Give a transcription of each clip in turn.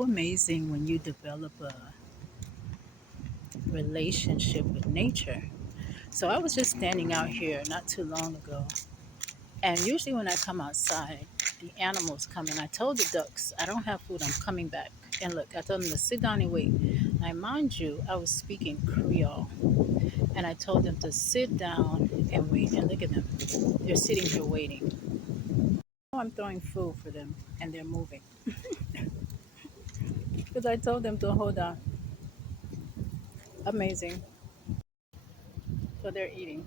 so amazing when you develop a relationship with nature. So I was just standing out here not too long ago, and usually when I come outside, the animals come and I told the ducks, I don't have food, I'm coming back. And look, I told them to sit down and wait. Now, mind you, I was speaking Creole, and I told them to sit down and wait. And look at them, they're sitting here waiting. I'm throwing food for them, and they're moving because I told them to hold on. Amazing. So they're eating.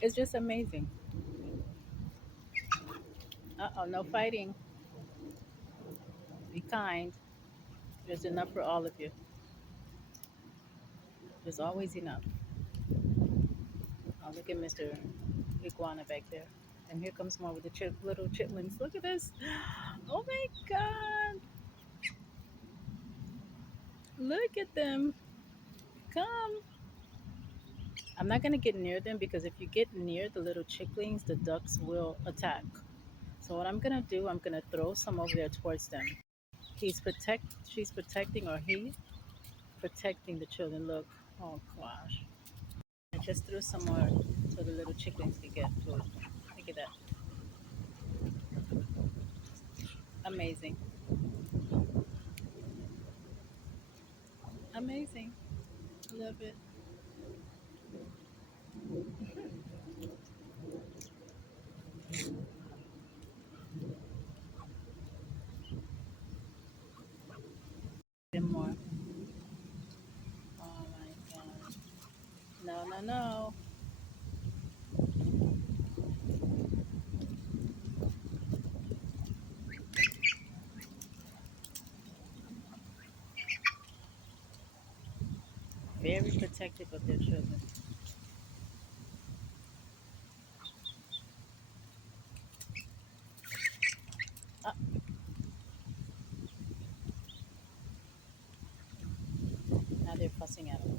It's just amazing. Uh-oh, no fighting. Be kind. There's enough for all of you. There's always enough. Oh, look at Mr. Iguana back there. And here comes more with the little chitlins. Look at this. Oh my God. Look at them. Come. I'm not going to get near them because if you get near the little chicklings, the ducks will attack. So what I'm going to do, I'm going to throw some over there towards them. She's protecting, or he protecting the children. Look. Oh gosh. I just threw some more so the little chicklings can get food. Look at that. Amazing. Amazing. Love it. And more. Oh my god. No, no, no. Very protective of their children. Ah, now they're fussing at them.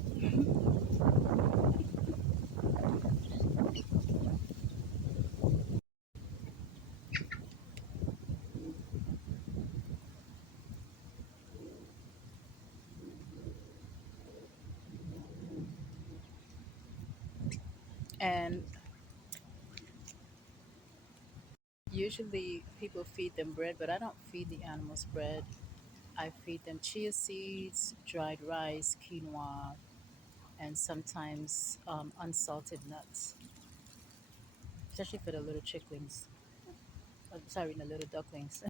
And usually people feed them bread, but I don't feed the animals bread. I feed them chia seeds, dried rice, quinoa, and sometimes unsalted nuts, especially for the little chicklings. Sorry, the little ducklings.